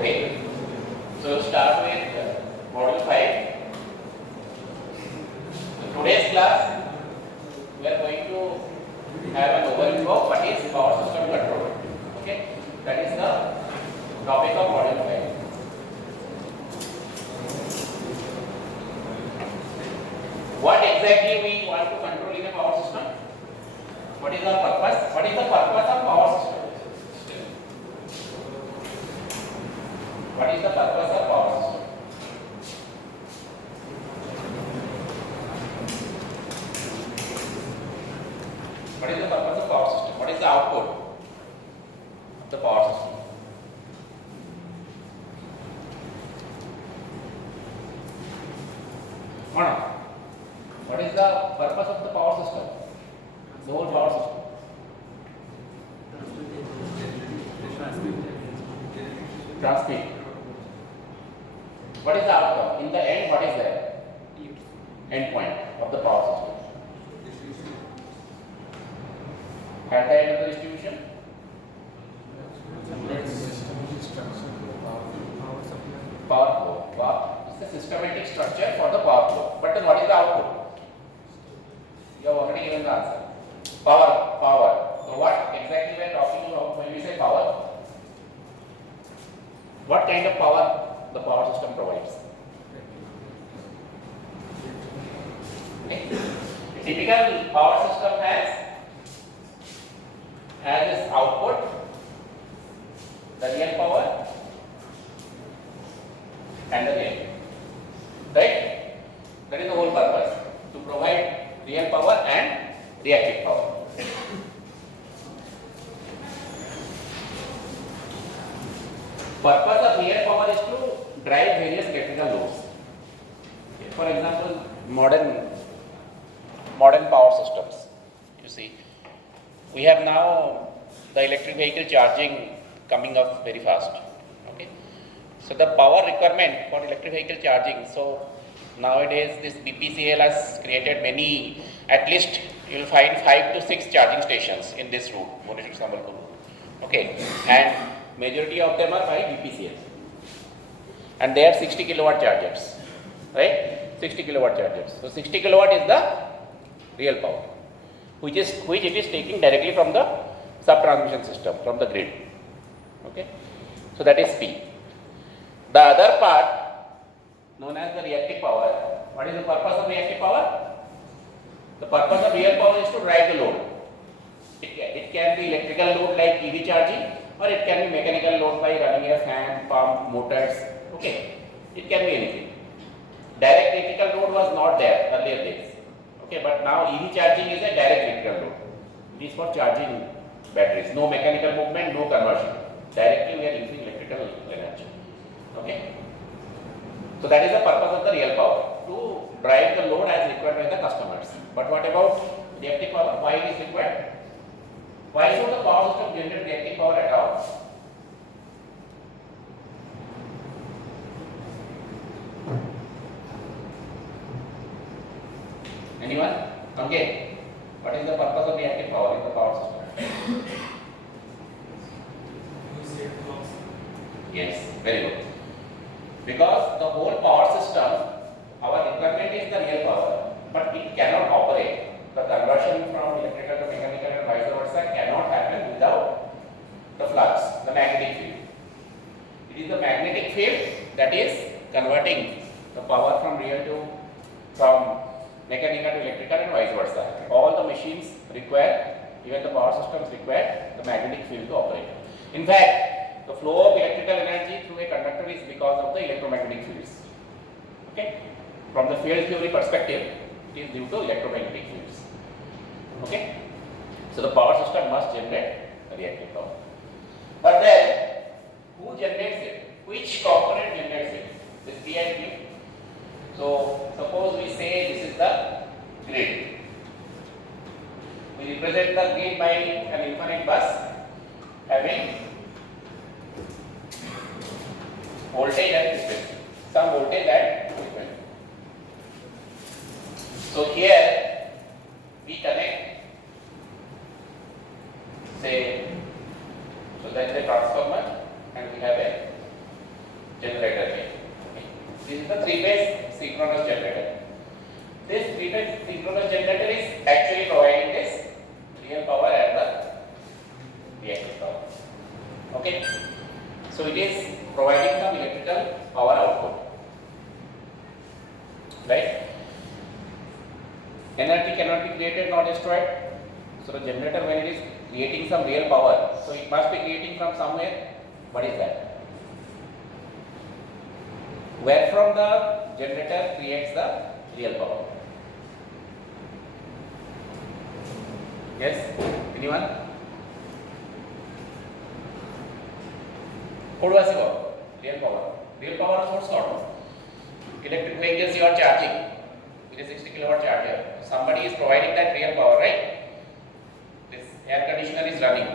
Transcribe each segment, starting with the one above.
Okay, so start with module 5. So today's class we are going to have an overview of what is power system control. Okay, that is the topic of module 5. What exactly we want to control in a power system? What is the purpose? What is the purpose of power system? What is the purpose of power system? What is the purpose of power system? What is the output of the power system? What is the purpose of the power system? The whole power system. Transmit. What is the outcome? In the end, what is the end point of the power system? At the end of the distribution? Power flow. It's the systematic structure for the power flow. But then what is the output? You have already given the answer. Power. So what exactly we are talking about when we say power? What kind of power the power system provides? Okay. A typical power system has its output, the real power and the reactive. Right? That is the whole purpose, to provide real power and reactive power. Purpose of real power is to drive various electrical loads. Okay. For example, modern power systems. You see, we have now the electric vehicle charging coming up very fast. Okay, so the power requirement for electric vehicle charging. So nowadays, this BPCL has created many. At least you will find 5 to 6 charging stations in this route, Bhubaneswar-Sambalpur. Okay, and majority of them are by BPCL, and they are 60 kilowatt chargers, right? 60 kilowatt chargers. So 60 kilowatt is the real power, which it is taking directly from the sub-transmission system, from the grid. Okay, so that is P. The other part, known as the reactive power. What is the purpose of reactive power? The purpose of real power is to drive the load. It can be electrical load like EV charging, or it can be mechanical load by running a fan, pump, motors. Okay, it can be anything. Direct electrical load was not there earlier days. Okay, but now EV charging is a direct electrical load. It is for charging batteries. No mechanical movement, no conversion. Directly we are using electrical energy. Okay. So that is the purpose of the real power, to drive the load as required by the customers. But what about reactive power? Why it is required? Why should the power system generate reactive power at all? Anyone? Okay. What is the purpose of reactive power in the power system? Yes, very good. Because the whole power system, our requirement is the real power, but it cannot operate. The conversion from electrical to mechanical and vice versa cannot happen without the flux, the magnetic field. It is the magnetic field that is converting the power from mechanical to electrical and vice versa. All the machines require, even the power systems require the magnetic field to operate. In fact, the flow of electrical energy through a conductor is because of the electromagnetic fields. Okay? From the field theory perspective, it is due to electromagnetic fields. Okay? So the power system must generate reactive power. But then, who generates it? Which component generates it? This P and Q. So suppose we say this is the grid. We represent the grid by an infinite bus having voltage and frequency. Some voltage and frequency. So here we connect, say, so that is a transformer, and we have a generator here. Okay. This is the 3-phase synchronous generator. This 3-phase synchronous generator is actually providing this real power and the reactive power. Okay. So it is providing some electrical power output. Right? Energy cannot be created nor destroyed. So the generator, when it is creating some real power, so it must be creating from somewhere. What is that? Where from the generator creates the real power? Yes? Anyone? What was it? Real power. Real power source not. Electric vehicles you are charging. It is 60 kilowatt charger. Somebody is providing that real power, right? This air conditioner is running.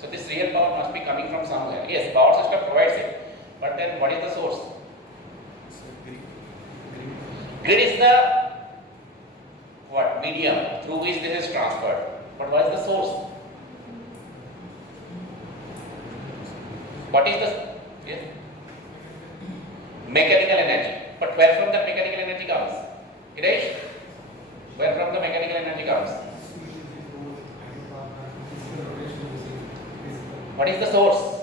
So this real power must be coming from somewhere. Yes, power system provides it. But then what is the source? Grid is the what? Medium through which this is transferred. But what is the source? What is the yes? Mechanical energy. But where from the mechanical energy comes? Right? Where from the mechanical energy comes? What is the source?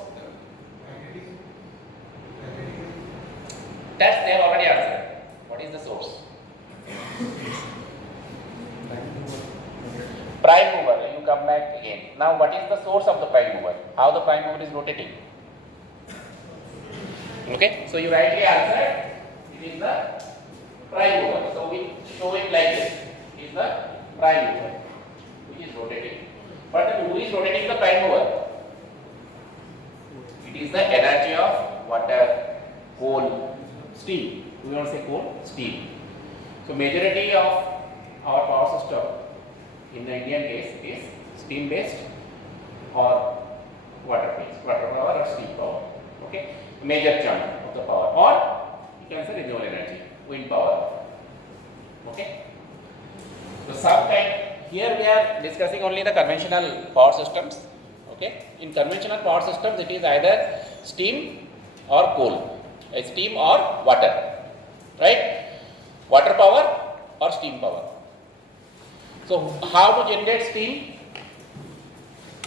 That they have already answered. What is the source? Prime mover. You come back again. Now what is the source of the prime mover? How the prime mover is rotating? Okay. So you rightly answered. It is the prime mover. So we show it like this. It is the prime mover which is rotating. But who is rotating the prime mover? It is the energy of water, coal, steam. We want to say coal, steam. So majority of our power system in the Indian case is steam based or water based, water power or steam power. Okay, major chunk of the power, or you can say renewable energy, wind power. Okay. So some kind, here we are discussing only the conventional power systems. Okay. In conventional power systems, it is either steam or coal, steam or water, right? Water power or steam power. So how to generate steam?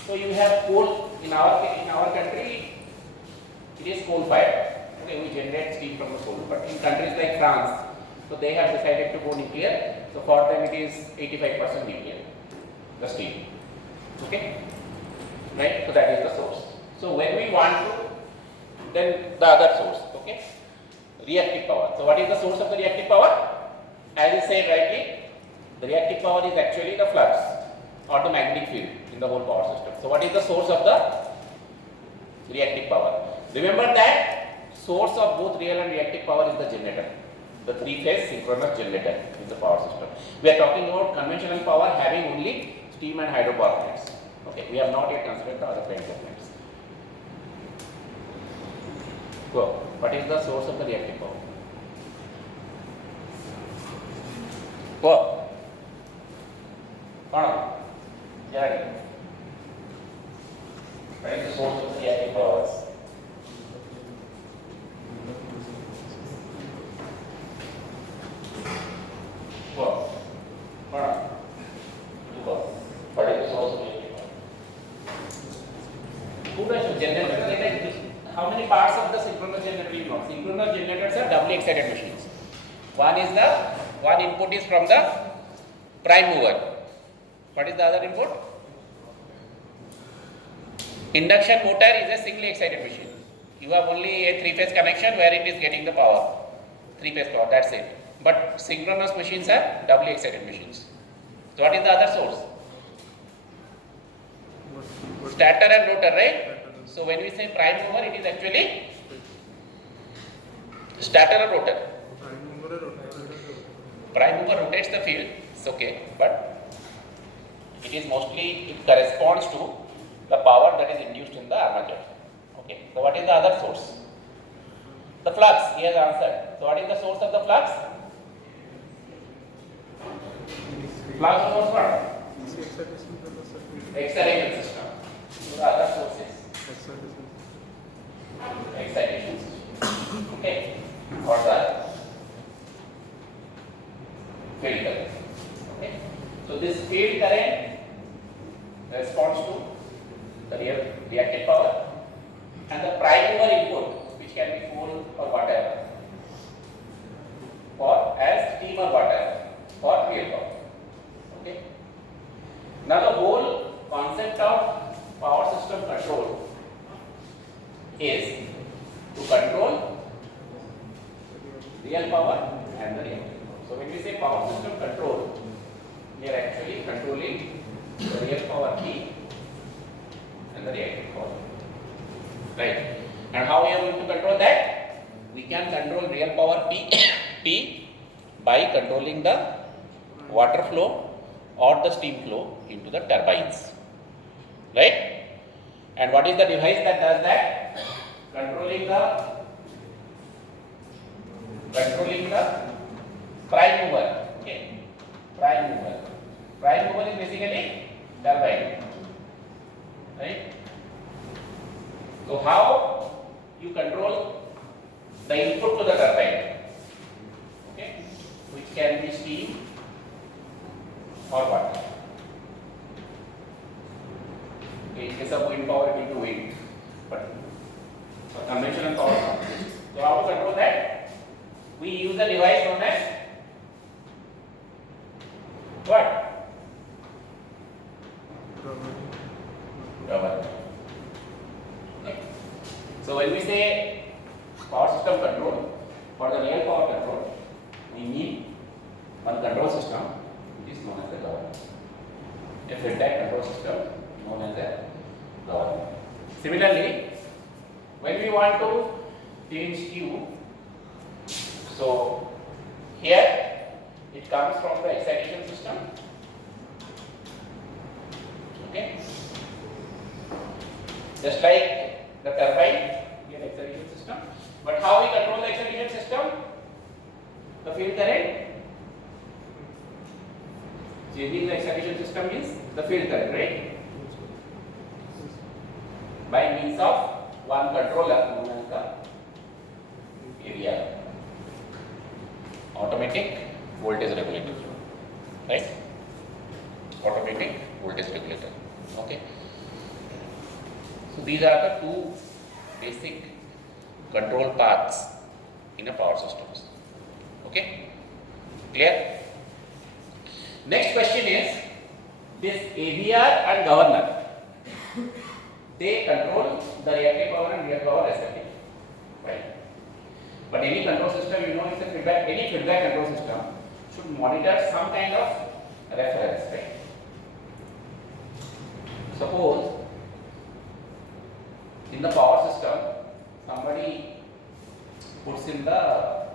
So you have coal in our country. It is coal fired. Okay, we generate steam from the coal. But in countries like France, so they have decided to go nuclear. So for them it is 85% nuclear, the steam. Okay, right? So that is the source. So when we want to, then the other source. Okay, reactive power. So what is the source of the reactive power? As I said rightly, the reactive power is actually the flux or the magnetic field in the whole power system. So what is the source of the reactive power? Remember that source of both real and reactive power is the generator, the 3-phase synchronous generator in the power system. We are talking about conventional power having only steam and hydropower plants. Okay, we have not yet considered the other kinds of plants. So, what is the source of the reactive power? Go. What is the source of the reactive powers? What is the source of reactive power? Who does generator? How many parts of the synchronous generator you know? Synchronous generators are doubly excited machines. One input is from the prime mover. What is the other input? Induction motor is a singly excited machine. You have only a 3-phase connection where it is getting the power. 3-phase power, that's it. But synchronous machines are doubly excited machines. So what is the other source? Stator and rotor, right? So when we say prime mover, it is actually stator or rotor. Prime mover rotates the field, it's okay, but it is mostly, it corresponds to the power that is induced in the armature. Okay, so what is the other source? The flux, he has answered. So what is the source of the flux? Flux source what? Excitation system. So the other source is excitation system. this field current responds to the reactive power, and the prime mover input, which can be coal or water, or as steam or water for real power. Okay. Now the whole concept of power system control is to control real power and the reactive power. So when we say power system control, we are actually controlling the real power P and the reactive power. Right. And how we are going to control that? We can control real power P by controlling the water flow or the steam flow into the turbines. Right? And what is the device that does that? Controlling the prime mover. Okay. Prime mover. Prime mover is basically turbine. Right? So how you control the input to the turbine? Okay, which can be steam or water. Okay, in case of wind power, it will be wind, but for conventional power. So how to control that? We use a device known as what? Governor. Okay. So when we say power system control, for the real power control, we need one control system which is known as the governor. A feedback control system known as a governor. Similarly, when we want to change Q, so here it comes from the excitation system. Okay. Just like the turbine, we have excitation system. But how we control the excitation system? The field current. Changing the excitation system means the field current, right? By means of one controller known as the AVR, automatic voltage regulator, right? Automatic voltage regulator. Okay. So these are the two basic control paths in a power systems. Okay, clear? Next question is this AVR and governor. They control the reactive power and real power respectively, right? But any control system, you know, it's a feedback. Any feedback control system should monitor some kind of reference, right? Suppose in the power system, somebody puts in the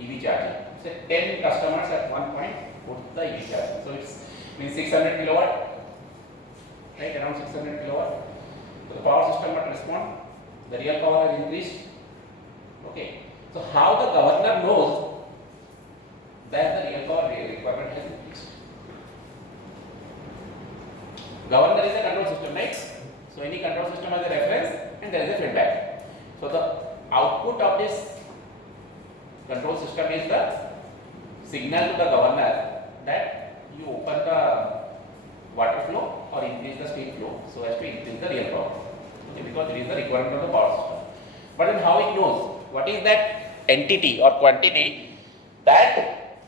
EV charging. Say 10 customers at one point put the EV charging. So it's means 600 kilowatt, right? Around 600 kilowatt. So the power system must respond. The real power has increased. Okay. So how the governor knows that the real power requirement has increased? Governor is a control system, right? So any control system has a reference and there is a feedback. So the output of this control system is the signal to the governor that you open the water flow or increase the steam flow so as to increase the real power. Okay, because it is the requirement of the power system. But then how it knows? What is that entity or quantity that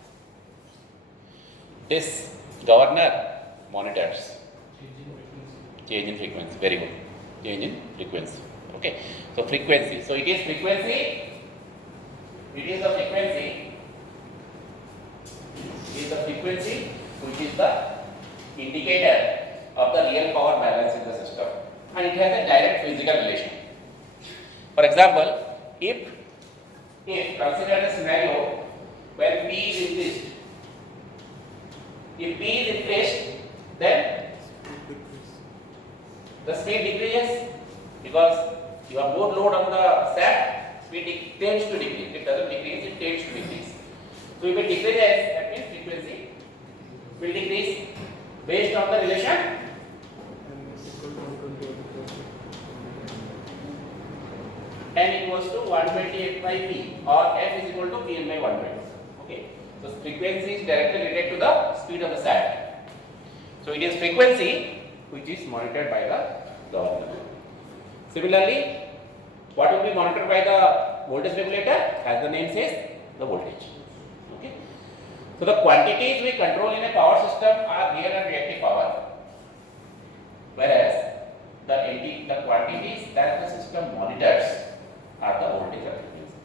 this governor monitors? Change in frequency. Very good. Change in frequency. Okay. So frequency. So it is frequency. It is the frequency. It is the frequency which is the indicator of the real power balance in the system, and it has a direct physical relation. For example, if consider a scenario when P is increased, if P is increased, then the speed decreases because you have more load on the shaft, speed tends to decrease. It doesn't decrease, it tends to decrease. So if it decreases, that means frequency will decrease based on the relation n equals to 128 by P or F is equal to Pn by 120. Okay. So frequency is directly related to the speed of the shaft. So it is frequency which is monitored by the governor. Similarly, what will be monitored by the voltage regulator? As the name says, the voltage. Okay. So the quantities we control in a power system are real and reactive power, whereas the quantities that the system monitors are the voltage and frequency.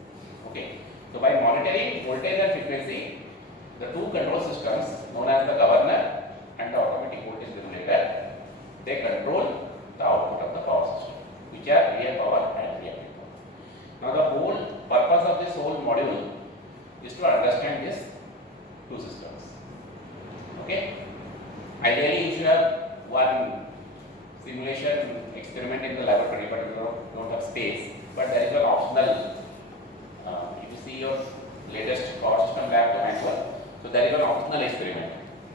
Okay. So by monitoring voltage and frequency, the two control systems known as the governor and the automatic voltage regulator, they control the output of the power system, which are real power and reactive power. Now the whole purpose of this whole module is to understand these two systems. Okay. Ideally, you should have one simulation experiment in the laboratory, but you don't have space. But there is an optional. If you see your latest power system lab to manual, so there is an optional experiment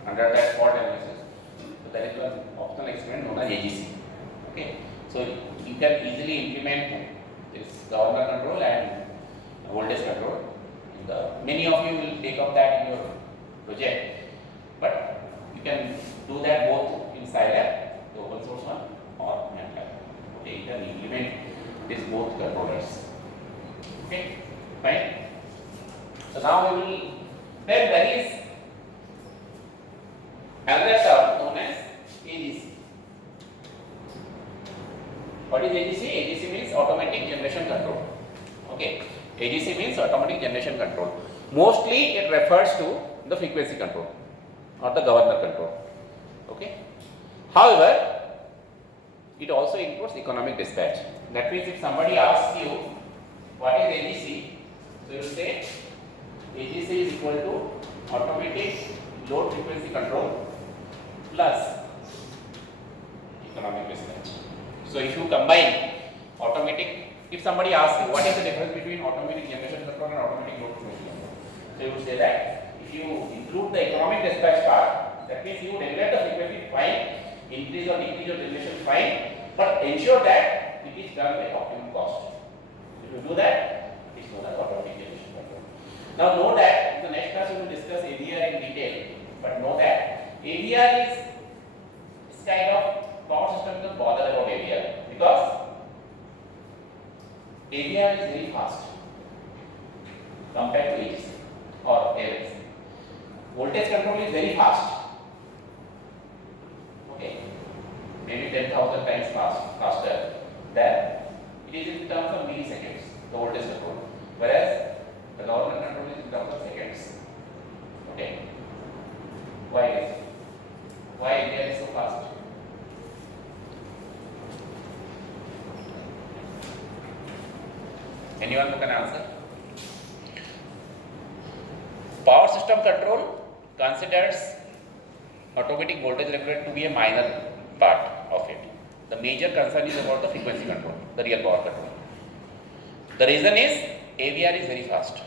under that fault analysis. So there is an optional experiment known as AGC. Okay. So you can easily implement this governor control and voltage control. Many of you will take up that in your project, but you can do that both in Scilab, the open source one, or MATLAB. Okay, you can implement these both controllers. Okay, fine. So now we will, then there is another term known as AGC. What is AGC? AGC means automatic generation control. Okay, AGC means automatic generation control. Mostly it refers to the frequency control or the governor control. Okay. However, it also includes economic dispatch. That means if somebody asks you what is AGC, so you say AGC is equal to automatic load frequency control plus economic dispatch. So if you combine automatic, if somebody asks you what is the difference between automatic generation control and automatic load frequency control, so you would say that if you include the economic dispatch part, that means you regulate the frequency fine, increase or decrease your generation fine, but ensure that it is done by optimum cost. If you do that, it is known as automatic generation control. Now know that in the next class we will discuss AVR in detail, but know that AVR is this kind of power system doesn't bother about AVR because AVR is very fast compared to AGC or AVC. Voltage control is very fast. Okay, maybe 10,000 times faster than it is in terms of milliseconds, the voltage control, whereas the government control is in terms of seconds. Okay, why AVR is so fast? Anyone who can answer? Power system control considers automatic voltage regulator to be a minor part of it. The major concern is about the frequency control, the real power control. The reason is AVR is very fast.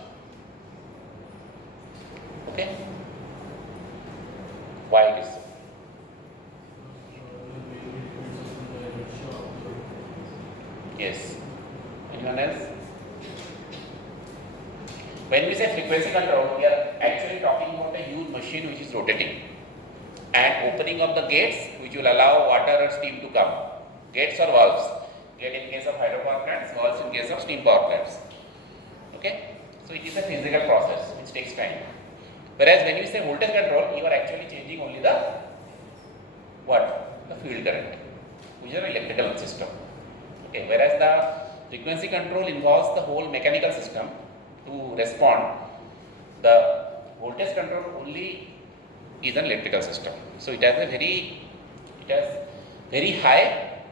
Okay? Why it is so? Yes. Anyone else? When we say frequency control, we are actually talking about a huge machine which is rotating and opening of the gates which will allow water or steam to come. Gates or valves. Gate in case of hydropower plants, valves in case of steam power plants. Okay? So it is a physical process which takes time. Whereas when you say voltage control, you are actually changing only the what? The field current, which is an electrical system. Okay? Whereas the frequency control involves the whole mechanical system to respond. The voltage control only is an electrical system. So it has very high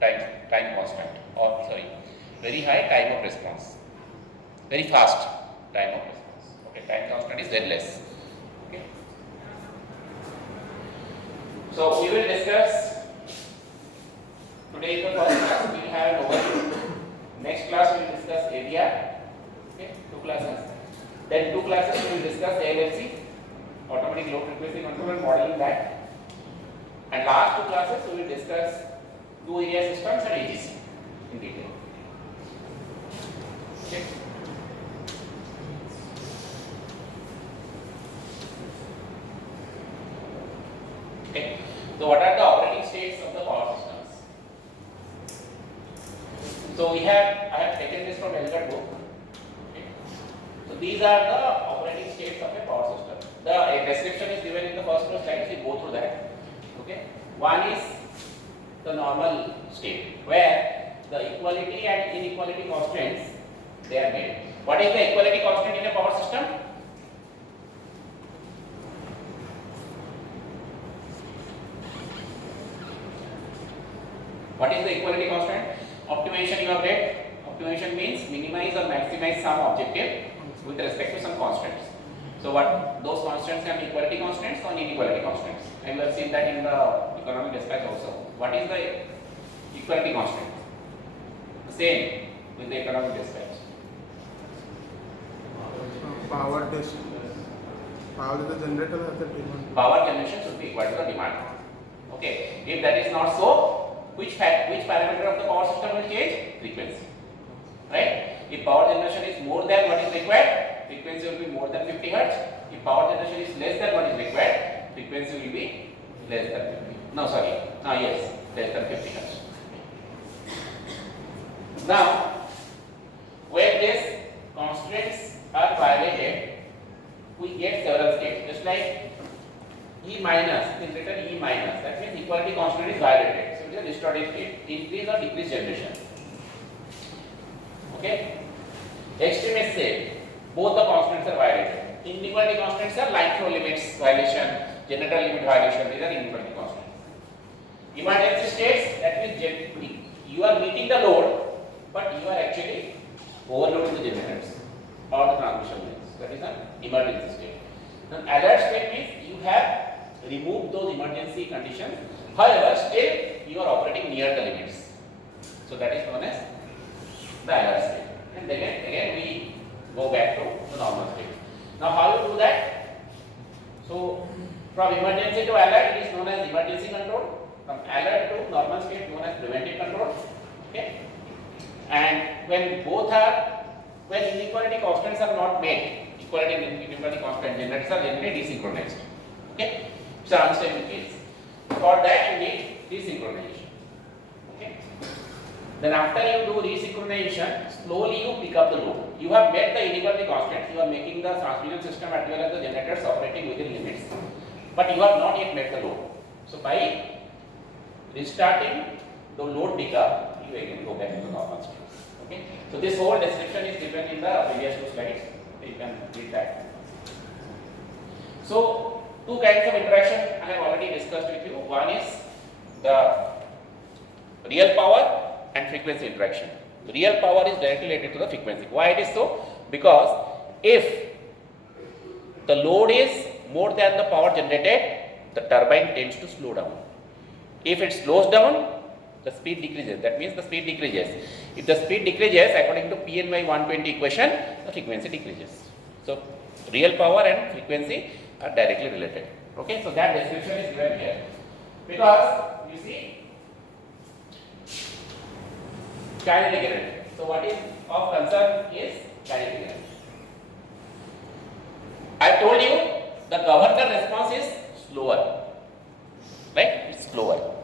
time constant, or sorry, very high time of response, very fast time of response. Okay, time constant is very less. Okay. So we will discuss today in the first class. We will have an overview. Next class we will discuss AVR. Okay, 2 classes. Then 2 classes we will discuss ALFC, automatic load frequency control, and modeling that. And last 2 classes we will discuss 2 area systems and AGC in detail. Okay. Okay. So what are the operating states of the power systems? So I have taken this from Elgert book. Okay. So these are the operating states of a power system. The description is given in the first two slides. We go through that. Okay. One is the normal state where the equality and inequality constants they are made. What is the equality constant in a power system? What is the equality constant? Optimization you have read. Optimization means minimize or maximize some objective with respect to some constants. So what those constants can be equality constants or inequality constants. And we have seen that in the economic dispatch also. What is the equality constant? The same with the economic dispatch. Power the generator has the demand. Power generation should be equal to the demand. Okay. If that is not so, which parameter of the power system will change? Frequency. Right? If power generation is more than what is required, frequency will be more than 50 Hz. If power generation is less than what is required, frequency will be less than 50. No, sorry. No, yes, less than 50 Hz. Now, when these constraints are violated, we get several states. Just like E minus, it is written E minus. That means equality constant is violated. So it is a distorted state. Increase or decrease generation. Okay. Extremist state. Both the constants are violated. Inequality constants are line flow limits violation, generator limit violation. These are inequality constants. Emergency states, that means you are meeting the load, but you are actually overloading the generators or the transmission lines. That is an emergency state. Now, alert state means you have removed those emergency conditions. However, still you are operating near the limits. So that is known as the alert state. And again we go back to the normal state. Now, how you do that? So from emergency to alert, it is known as emergency control. From alert to normal state, known as preventive control. Okay. And when inequality constants are not met, equality and inequality constant generators are generally desynchronized. Okay. It's an unstable case. For that you need desynchronization. Okay. Then after you do resynchronization, slowly you pick up the load. You have met the inequality constant, you are making the transmission system as well as the generators operating within limits, but you have not yet met the load. So by restarting the load pickup, you again go back to the normal state. Okay. So this whole description is given in the previous two slides. You can read that. So two kinds of interaction I have already discussed with you. One is the real power and frequency interaction. The real power is directly related to the frequency. Why it is so? Because if the load is more than the power generated, the turbine tends to slow down. If it slows down, the speed decreases. That means the speed decreases. If the speed decreases, according to PNY 120 equation, the frequency decreases. So real power and frequency are directly related. Okay, so that description is given here. Because you see, kinetic energy. So what is of concern is kinetic energy. I told you the governor response is slower. Right? It's slower.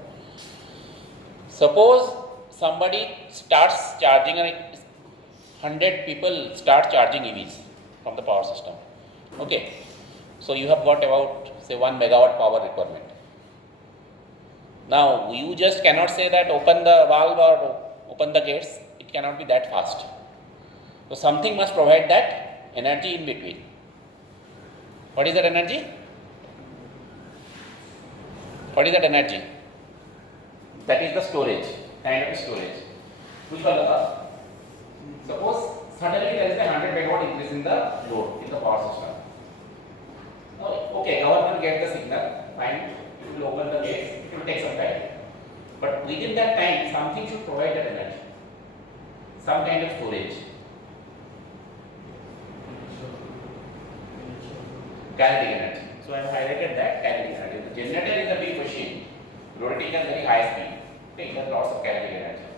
Suppose somebody starts charging, 100 people start charging EVs from the power system. Okay. So you have got about say 1 megawatt power requirement. Now you just cannot say that open the valve or open the gates. It cannot be that fast. So something must provide that energy in between. What is that energy? What is that energy? That is the storage, kind of storage. Which one is that? Suppose suddenly there is a 100 megawatt increase in the load in the power system. Okay, government gets the signal, fine, it will open the gates, it will take some time. But within that time, something should provide that energy. Some kind of storage. Kinetic energy. So I have highlighted that kinetic energy. The generator is a big machine, rotating at very high speed. Okay, it has lots of kinetic energy.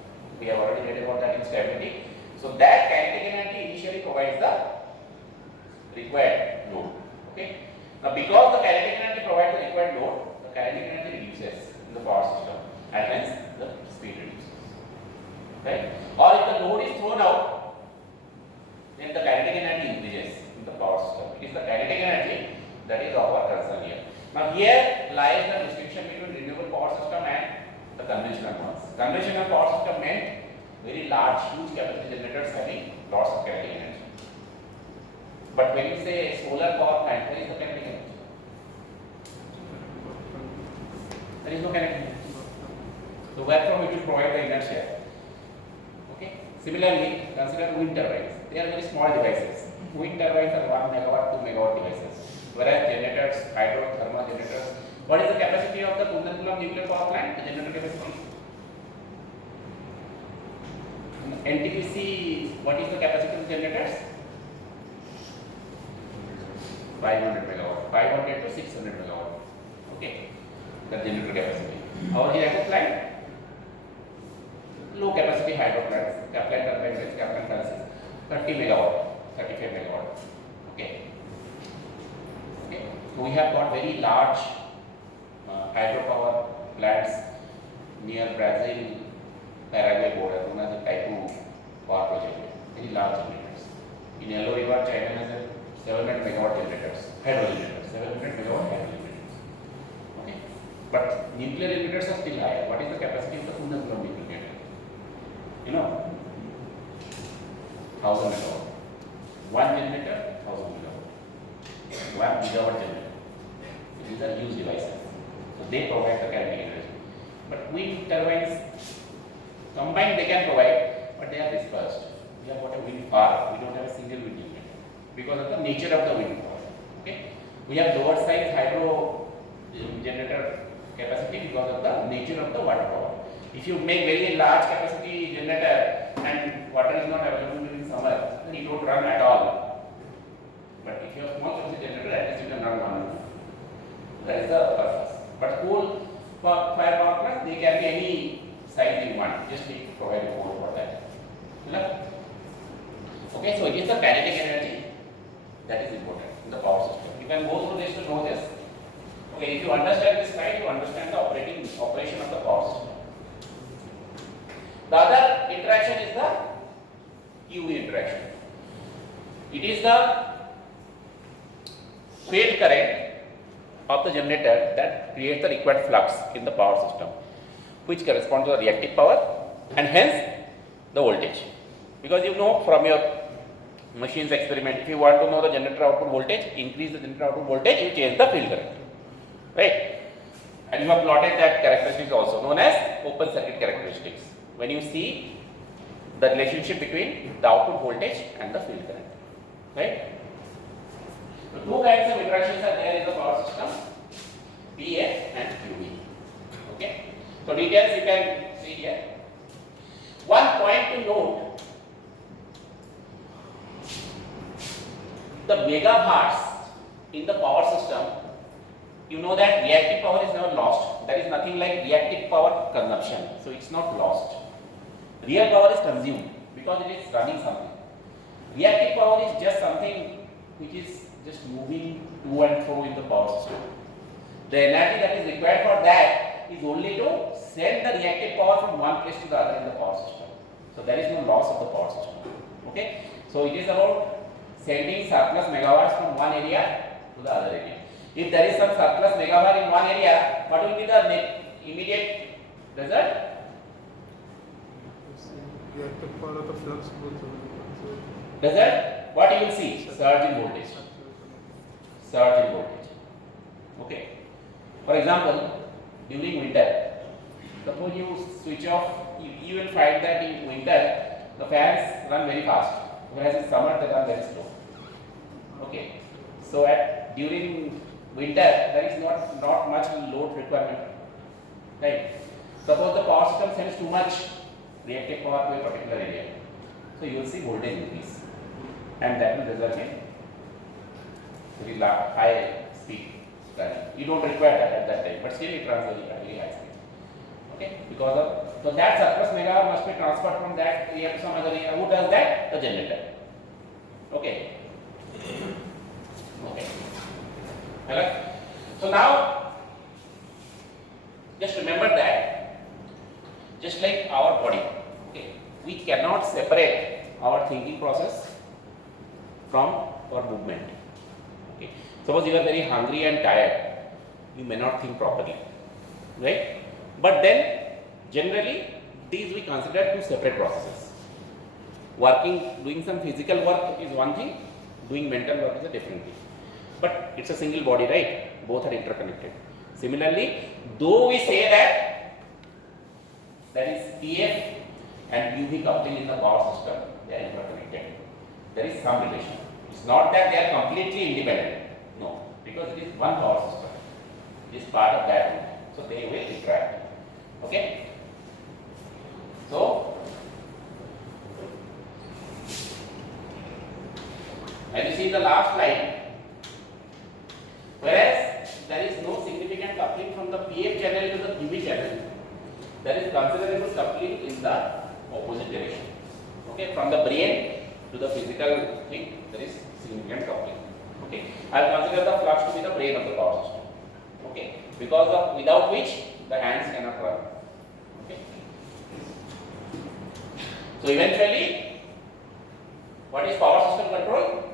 We have already read about that in stability. So that kinetic energy initially provides the required load. Okay. Now because the kinetic energy provides the required load, the kinetic energy reduces. power system, and hence the speed reduces. Right? Or if the load is thrown out, then the kinetic energy increases in the power system. It is the kinetic energy that is our concern here. Now here lies the distinction between renewable power system and the conventional ones. Conventional power system meant very large, huge capacity generators having lots of kinetic energy. But when you say solar power plant, where is the kinetic energy? There is no kinetic energy. So where from it will provide the inertia? Okay. Similarly, consider wind turbines. They are very small devices. Wind turbines are 1 megawatt, 2 megawatt devices. Whereas generators, hydrothermal generators, what is the capacity of the Kundankulam nuclear power plant? The generator capacity. NTPC, what is the capacity of the generators? 500 megawatt, 500 to 600 megawatt. Okay, the generator capacity. Our Hirakud plant, low capacity hydro plants, Kaplan turbines, Kaplan plants, 30 megawatt, 35 megawatt. Okay. Okay. So we have got very large hydropower plants near Brazil, Paraguay border, known as the Type 2 power project. Very large generators. In Yellow River, China has a 700 megawatt generators, hydro generators, 700 megawatt hydro generators. Okay. But nuclear generators are still higher. What is the capacity of the Kundankulam nuclear generator? You know, 1000 megawatt. One generator, 1000 megawatt. 1 gigawatt generator. These are huge devices. So they provide the kinetic energy. But wind turbines, combined they can provide, but they are dispersed. We have got a wind farm. We don't have a single wind generator because of the nature of the wind farm. Okay. We have lower size hydro generator capacity because of the nature of the water power. If you make very large capacity generator and water is not available during summer, then it won't run at all. But if you have small capacity generator, at least you can run one. That is the purpose. But coal fire power plant, they can be any size you want. Just need to provide a code for that. Okay, so it is the kinetic energy that is important in the power system. You can go through this to know this. Okay, if you understand this slide, you understand the operation of the power system. The other interaction is the UV interaction. It is the field current of the generator that creates the required flux in the power system, which corresponds to the reactive power and hence the voltage. Because you know from your machine's experiment, if you want to know the generator output voltage, increase the generator output voltage, you change the field current. Right? And you have plotted that characteristics also known as open circuit characteristics. When you see the relationship between the output voltage and the field current. Right? So two kinds of interactions are there in the power system, PF and QV. Okay? So details you can see here. One point to note, the megawatts in the power system, you know that reactive power is never lost. There is nothing like reactive power consumption. So it's not lost. Real power is consumed because it is running something. Reactive power is just something which is just moving to and fro in the power system. The energy that is required for that is only to send the reactive power from one place to the other in the power system. So there is no loss of the power system. Okay? So it is about sending surplus megawatts from one area to the other area. If there is some surplus megawatt in one area, what will be the immediate result? Reactive power of the flux Result? What you will see? Surge in voltage. Surge in voltage. Okay. For example, during winter, suppose you switch off, you will find that in winter the fans run very fast, whereas in summer they run very slow. Okay. So during winter there is not much load requirement. Right. Suppose the power system sends too much reactive power to a particular area. So you will see voltage increase, and that will result in very high speed running. You don't require that at that time, but still it runs very high speed. Okay, because of so that surplus megawatt must be transferred from that area to some other area. Who does that? The generator. Okay. Okay. Hello. So now Just remember that, just like our body, okay, we cannot separate our thinking process from our movement. Okay. Suppose you are very hungry and tired, you may not think properly, right? But then generally these we consider two separate processes. Doing some physical work is one thing, doing mental work is a different thing. But it's a single body, right? Both are interconnected. Similarly, though we say that there is PF and UV coupling in the power system, they are interconnected. There is some relation. It's not that they are completely independent. No, because it is one power system. It is part of that one. So they will interact. Okay? So, and you see the last line, whereas there is no significant coupling from the PF channel to the UV channel, there is considerable coupling in the opposite direction. Okay, from the brain to the physical thing, there is significant coupling. Okay, I will consider the flux to be the brain of the power system. Okay, because of without which the hands cannot run. Okay, so eventually, what is power system control?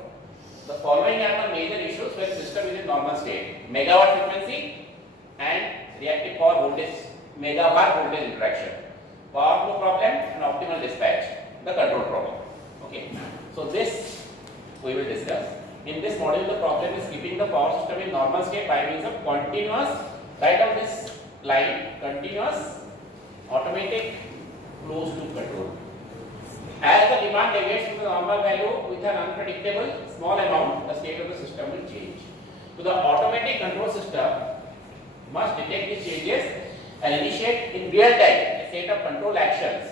The following are the major issues when system is in normal state: megawatt frequency and reactive power voltage, megawatt voltage interaction, power flow problem and optimal dispatch, the control problem. Okay, so this we will discuss. In this module, the problem is keeping the power system in normal state by means of continuous, write down this line, continuous automatic closed loop control. As the demand deviates from the normal value with an unpredictable small amount, the state of the system will change. So the automatic control system must detect these changes and initiate in real time a set of control actions,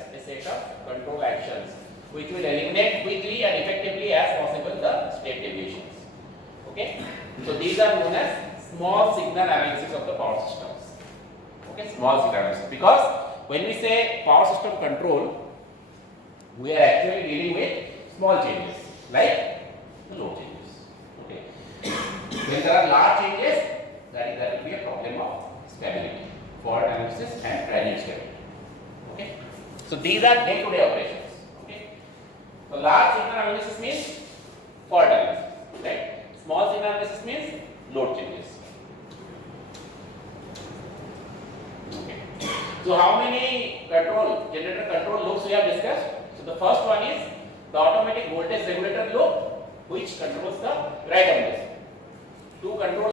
which will eliminate quickly and effectively as possible the state deviations. Okay, so these are known as small signal analysis of the power systems. Okay, small signal analysis, because when we say power system control, we are actually dealing with small changes like the load changes. Okay, when there are large changes, there will be a problem of stability, fault analysis and transient stability. Okay, so these are day-to-day operations. So large signal analysis means fault analysis, right? Small signal analysis means load changes. Okay. So how many generator control loops we have discussed? So the first one is the automatic voltage regulator loop, which controls the right of this. Two control